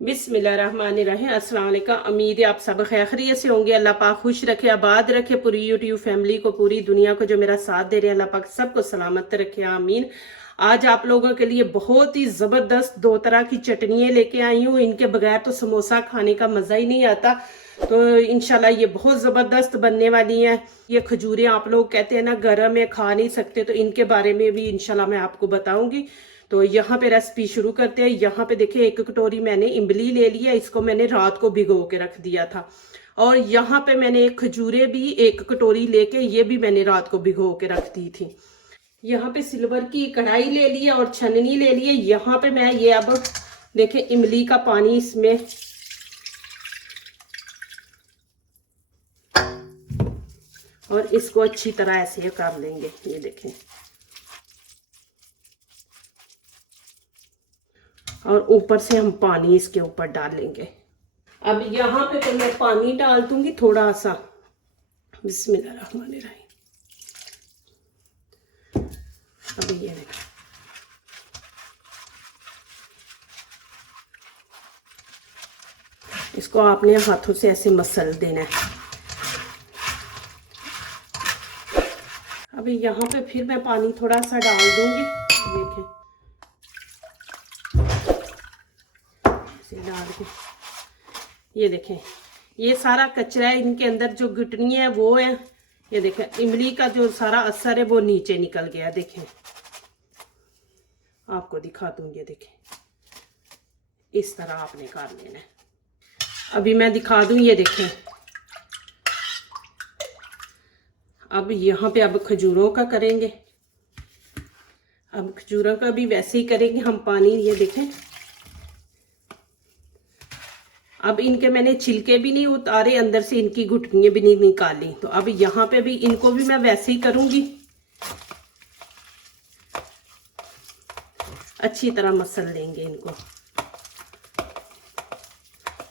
बिस्मिल्लाहिर्रहमानिर्रहीम। अस्सलाम वालेकुम। उम्मीद है आप सब खैरियत से होंगे। अल्लाह पाक खुश रखे, आबाद रखे पूरी यूट्यूब फैमिली को, पूरी दुनिया को जो मेरा साथ दे रहे हैं, अल्लाह पाक सबको सलामत रखे, आमीन। आज आप लोगों के लिए बहुत ही ज़बरदस्त दो तरह की चटनियाँ लेके आई हूँ। इनके बगैर तो समोसा खाने का मज़ा ही नहीं आता। तो इंशाल्लाह ये बहुत ज़बरदस्त बनने वाली हैं। ये खजूरें आप लोग कहते हैं ना गर्म है खा नहीं सकते, तो इनके बारे में भी इंशाल्लाह मैं आपको बताऊंगी। तो यहाँ पे रेसिपी शुरू करते हैं। यहाँ पे देखिए 1 कटोरी मैंने इमली ले लिया, इसको मैंने रात को भिगो के रख दिया था। और यहाँ पे मैंने एक खजूरें भी 1 कटोरी लेके ये भी मैंने रात को भिगो के रख दी थी। यहाँ पे सिल्वर की कढ़ाई ले ली है और छन्नी ले ली है। यहाँ पे मैं ये अब देखिए इमली का पानी इसमें और इसको अच्छी तरह ऐसे कर लेंगे। ये देखें, और ऊपर से हम पानी इसके ऊपर डालेंगे। अब यहाँ पे तो मैं पानी डाल दूंगी थोड़ा सा। बिस्मिल्लाहिर्रहमानिर्रहीम। अब ये देखो, इसको आपने हाथों से ऐसे मसल देना है। अभी यहाँ पे फिर मैं पानी थोड़ा सा डाल दूंगी। देखें ऐसे डाल के, ये देखें ये सारा कचरा है, इनके अंदर जो गुटनी है वो है। ये देखें इमली का जो सारा असर है वो नीचे निकल गया। देखें आपको दिखा दूंगी, देखें इस तरह आपने कर लेना है। अभी मैं दिखा दूं, ये देखें। अब यहाँ पे अब खजूरों का करेंगे। अब खजूरों का भी वैसे ही करेंगे हम पानी। ये देखें अब इनके मैंने छिलके भी नहीं उतारे, अंदर से इनकी गुठलियाँ भी नहीं निकाली। तो अब यहाँ पे भी इनको भी मैं वैसे ही करूँगी। अच्छी तरह मसल लेंगे इनको।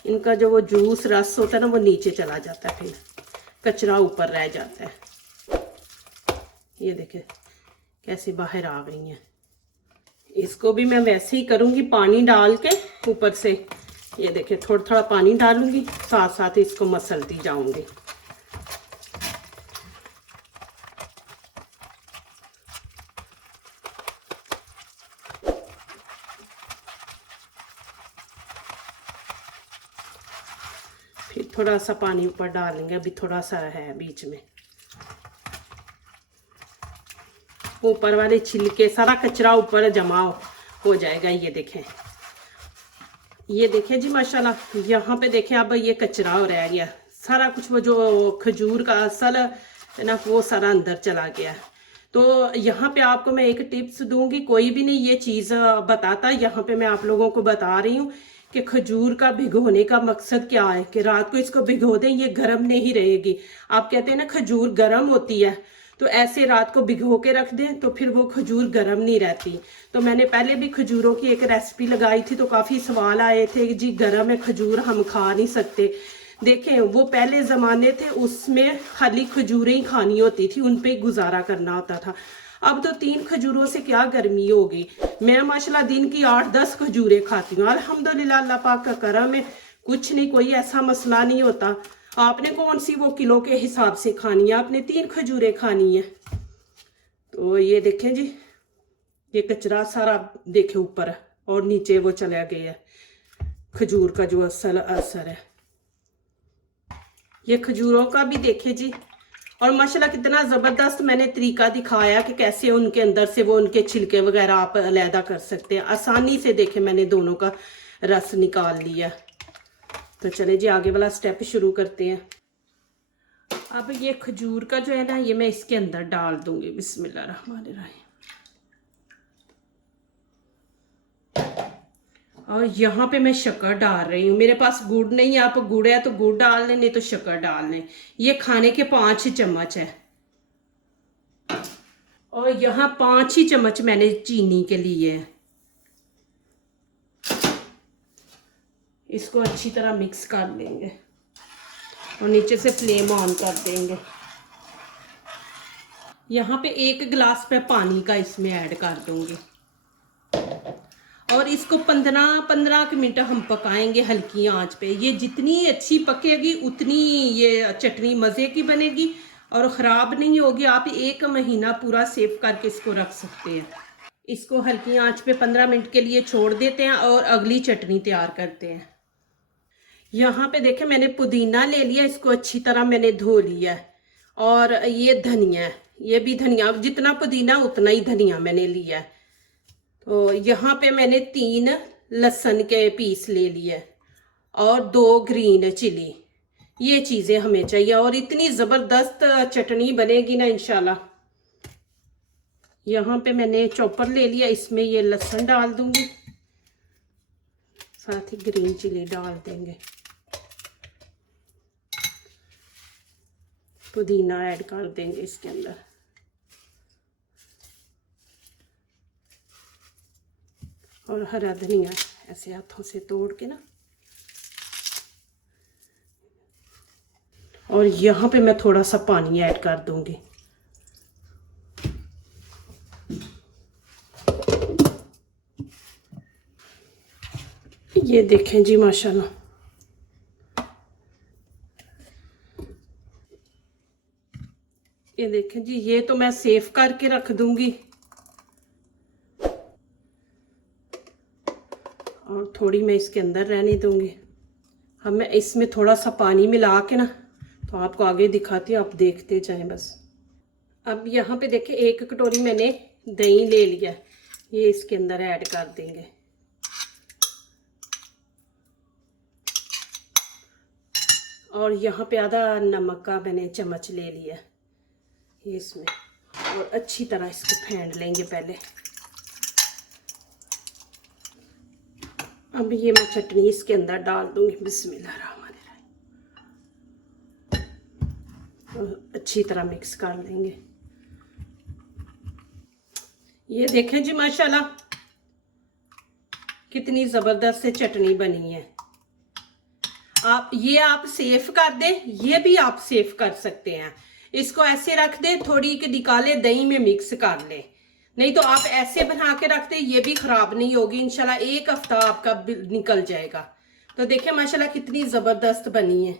इनका जो वो जूस रस होता है ना वो नीचे चला जाता है, फिर कचरा ऊपर रह जाता है। ये देखें कैसे बाहर आ गई हैं। इसको भी मैं वैसे ही करूँगी, पानी डाल के ऊपर से। ये देखें थोड़ा थोड़ा पानी डालूंगी, साथ साथ इसको मसलती जाऊंगी। फिर थोड़ा सा पानी ऊपर डालेंगे, अभी थोड़ा सा है बीच में। ऊपर वाले छिलके सारा कचरा ऊपर जमा हो जाएगा। ये देखें, ये देखें जी माशाल्लाह। यहाँ पे देखें अब ये कचरा रह गया सारा कुछ, वो जो खजूर का असल है ना वो सारा अंदर चला गया। तो यहाँ पे आपको मैं एक टिप्स दूंगी, कोई भी नहीं ये चीज़ बताता, यहाँ पे मैं आप लोगों को बता रही हूँ कि खजूर का भिगोने का मकसद क्या है कि रात को इसको भिगो दें, ये गर्म नहीं रहेगी। आप कहते हैं ना खजूर गर्म होती है, तो ऐसे रात को भिगो के रख दें तो फिर वो खजूर गर्म नहीं रहती। तो मैंने पहले भी खजूरों की एक रेसिपी लगाई थी, तो काफ़ी सवाल आए थे कि जी गर्म है खजूर हम खा नहीं सकते। देखें वो पहले ज़माने थे उसमें खाली खजूरें ही खानी होती थी, उन पे गुजारा करना होता था। अब तो 3 खजूरों से क्या गर्मी होगी। मैं माशाल्लाह दिन की 8-10 खजूरें खाती हूँ। अल्हम्दुलिल्लाह अल्लाह पाक का करम है, कुछ नहीं, कोई ऐसा मसला नहीं होता। आपने कौन सी वो किलो के हिसाब से खानी है, आपने 3 खजूरें खानी है। तो ये देखें जी, ये कचरा सारा देखे ऊपर और नीचे वो चला गया खजूर का जो असल असर है। ये खजूरों का भी देखे जी, और माशाल्लाह कितना ज़बरदस्त मैंने तरीका दिखाया कि कैसे उनके अंदर से वो उनके छिलके वगैरह आप अलहदा कर सकते हैं आसानी से। देखे मैंने दोनों का रस निकाल लिया। तो चले जी आगे वाला स्टेप शुरू करते हैं। अब ये खजूर का जो है ना ये मैं इसके अंदर डाल दूंगी। बिस्मिल्लाहिर्रहमानिर्रहीम। और यहाँ पे मैं शक्कर डाल रही हूँ। मेरे पास गुड़ नहीं है, आप गुड़ है तो गुड़ डाल लें, नहीं तो शक्कर डाल लें। ये खाने के 5 चम्मच है। और यहाँ 5 ही चम्मच मैंने चीनी के लिए है। इसको अच्छी तरह मिक्स कर लेंगे और नीचे से फ्लेम ऑन कर देंगे। यहाँ पे 1 गिलास मैं पानी का इसमें ऐड कर दूंगी। और और इसको 15 मिनट हम पकाएंगे हल्की आंच पे। ये जितनी अच्छी पकेगी उतनी ये चटनी मज़े की बनेगी और ख़राब नहीं होगी। आप 1 महीना पूरा सेव करके इसको रख सकते हैं। इसको हल्की आंच पे 15 मिनट के लिए छोड़ देते हैं और अगली चटनी तैयार करते हैं। यहाँ पे देखें मैंने पुदीना ले लिया, इसको अच्छी तरह मैंने धो लिया है। और ये धनिया है, ये भी धनिया, जितना पुदीना उतना ही धनिया मैंने लिया है। तो यहाँ पे मैंने 3 लहसुन के पीस ले लिए और 2 ग्रीन चिली। ये चीज़ें हमें चाहिए और इतनी ज़बरदस्त चटनी बनेगी ना इंशाल्लाह। यहाँ पे मैंने चॉपर ले लिया, इसमें ये लहसुन डाल दूंगी, साथ ही ग्रीन चिली डाल देंगे, पुदीना ऐड कर देंगे इसके अंदर। और हरा धनिया ऐसे हाथों से तोड़ के ना। और यहाँ पे मैं थोड़ा सा पानी ऐड कर दूंगी। ये देखें जी माशाल्लाह, ये देखें जी, ये तो मैं सेव करके रख दूंगी। और थोड़ी मैं इसके अंदर रहने दूंगी। अब मैं इसमें थोड़ा सा पानी मिला के ना तो आपको आगे दिखाती हूँ, आप देखते जाएं बस। अब यहाँ पे देखें 1 कटोरी मैंने दही ले लिया, ये इसके अंदर ऐड कर देंगे। और यहाँ पे आधा नमक का मैंने चम्मच ले लिया ये इसमें, और अच्छी तरह इसको फेंट लेंगे पहले। अब ये मैं चटनी इसके अंदर डाल दूंगी, बिस्मिल्लाहिर्रहमानिर्रहीम। और अच्छी तरह मिक्स कर लेंगे। ये देखें जी माशाल्लाह कितनी ज़बरदस्त से चटनी बनी है। आप सेव कर दें, ये भी आप सेव कर सकते हैं। इसको ऐसे रख दें, थोड़ी के निकाले दही में मिक्स कर लें, नहीं तो आप ऐसे बना के रख दें, ये भी खराब नहीं होगी इंशाल्लाह। 1 हफ्ता आपका निकल जाएगा। तो देखें माशाल्लाह कितनी ज़बरदस्त बनी है।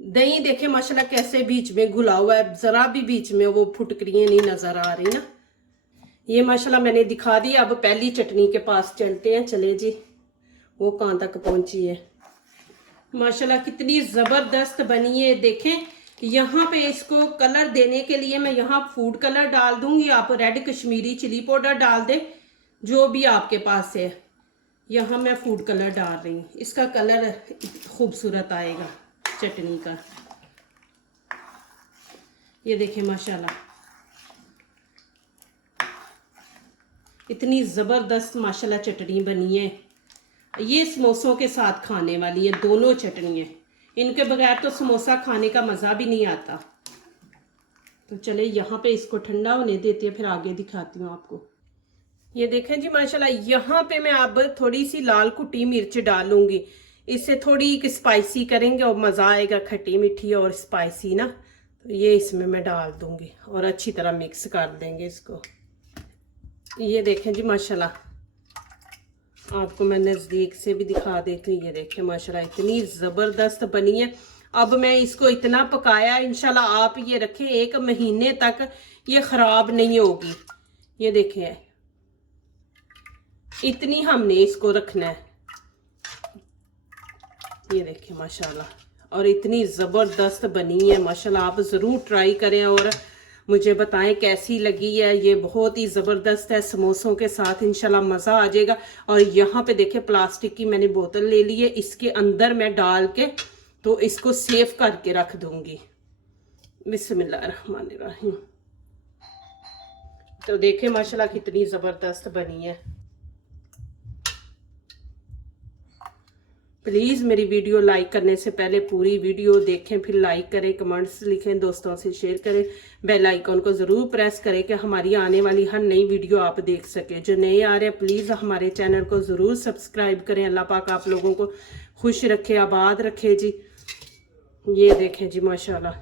दही देखें माशाल्लाह कैसे बीच में घुला हुआ है, ज़रा भी बीच में वो फुटकरियाँ नहीं नज़र आ रही ना। ये माशाल्लाह मैंने दिखा दी। अब पहली चटनी के पास चलते हैं। चले जी, वो कहाँ तक पहुँची है। माशाल्लाह कितनी ज़बरदस्त बनी है। देखें यहाँ पे इसको कलर देने के लिए मैं यहाँ फूड कलर डाल दूंगी। आप रेड कश्मीरी चिली पाउडर डाल दें, जो भी आपके पास है। यहाँ मैं फूड कलर डाल रही हूँ, इसका कलर खूबसूरत आएगा चटनी का। ये देखें माशाल्लाह इतनी ज़बरदस्त माशाल्लाह चटनी बनी है। ये समोसों के साथ खाने वाली है दोनों चटनी है। इनके बगैर तो समोसा खाने का मज़ा भी नहीं आता। तो चले यहाँ पे इसको ठंडा होने देते हैं, फिर आगे दिखाती हूँ आपको। ये देखें जी माशाल्लाह, यहाँ पे मैं अब थोड़ी सी लाल कुटी मिर्च डालूंगी। इससे थोड़ी स्पाइसी करेंगे और मज़ा आएगा, खट्टी मीठी और स्पाइसी ना। तो ये इसमें मैं डाल दूंगी और अच्छी तरह मिक्स कर देंगे इसको। ये देखें जी माशाल्लाह, आपको मैं नज़दीक से भी दिखा देती हूँ। ये देखें माशाल्लाह इतनी ज़बरदस्त बनी है। अब मैं इसको इतना पकाया, इंशाल्लाह आप ये रखें 1 महीने तक ये ख़राब नहीं होगी। ये देखें इतनी हमने इसको रखना है। ये देखें माशाल्लाह, और इतनी ज़बरदस्त बनी है माशाल्लाह। आप ज़रूर ट्राई करें और मुझे बताएं कैसी लगी है। ये बहुत ही ज़बरदस्त है, समोसों के साथ इंशाल्लाह मज़ा आ जाएगा। और यहाँ पे देखें प्लास्टिक की मैंने बोतल ले ली है, इसके अंदर मैं डाल के तो इसको सेव करके रख दूंगी। बिस्मिल्लाहिर्रहमानिर्रहीम। तो देखें माशाल्लाह कितनी ज़बरदस्त बनी है। प्लीज़ मेरी वीडियो लाइक करने से पहले पूरी वीडियो देखें, फिर लाइक करें, कमेंट्स लिखें, दोस्तों से शेयर करें, बेल आइकॉन को ज़रूर प्रेस करें कि हमारी आने वाली हर नई वीडियो आप देख सकें। जो नए आ रहे हैं प्लीज़ हमारे चैनल को ज़रूर सब्सक्राइब करें। अल्लाह पाक आप लोगों को खुश रखे, आबाद रखे जी। ये देखें जी माशाल्लाह,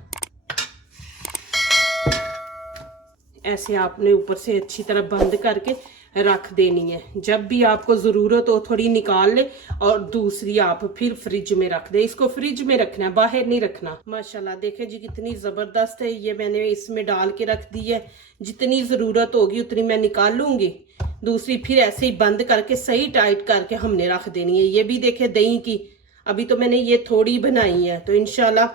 ऐसे आपने ऊपर से अच्छी तरह बंद करके रख देनी है। जब भी आपको ज़रूरत हो थोड़ी निकाल ले और दूसरी आप फिर फ्रिज में रख दे। इसको फ्रिज में रखना है, बाहर नहीं रखना। माशाल्लाह देखे जी कितनी ज़बरदस्त है। ये मैंने इसमें डाल के रख दी है, जितनी ज़रूरत होगी उतनी मैं निकाल लूँगी, दूसरी फिर ऐसे ही बंद करके सही टाइट करके हमने रख देनी है। ये भी देखे दही की, अभी तो मैंने ये थोड़ी बनाई है, तो इंशाल्लाह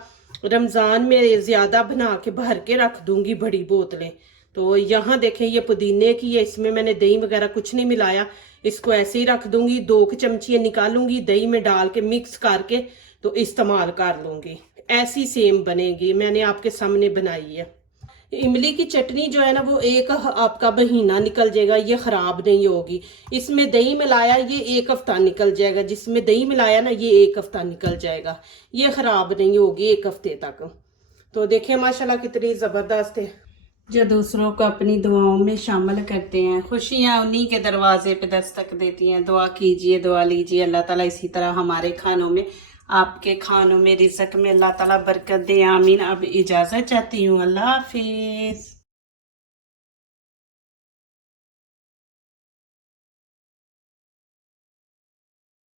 रमज़ान में ज़्यादा बना के भर के रख दूँगी बड़ी बोतलें। तो यहाँ देखें ये पुदीने की है, इसमें मैंने दही वगैरह कुछ नहीं मिलाया, इसको ऐसे ही रख दूँगी। 2 चमची निकालूंगी, दही में डाल के मिक्स करके तो इस्तेमाल कर लूँगी। ऐसी सेम बनेगी, मैंने आपके सामने बनाई है। इमली की चटनी जो है ना वो एक आपका महीना निकल जाएगा, ये ख़राब नहीं होगी। इसमें दही मिलाया, ये 1 हफ्ता निकल जाएगा। जिसमें दही मिलाया ना ये 1 हफ्ता निकल जाएगा, ये ख़राब नहीं होगी 1 हफ्ते तक। तो देखिए माशाल्लाह कितनी ज़बरदस्त है। जो दूसरों को अपनी दुआओं में शामिल करते हैं, खुशियाँ उन्हीं के दरवाजे पे दस्तक देती हैं। दुआ कीजिए, दुआ लीजिए, अल्लाह ताला इसी तरह हमारे खानों में, आपके खानों में, रिज़्क़ में अल्लाह ताला बरकत दे, आमीन। अब इजाज़त चाहती हूँ, अल्लाह हाफिज़।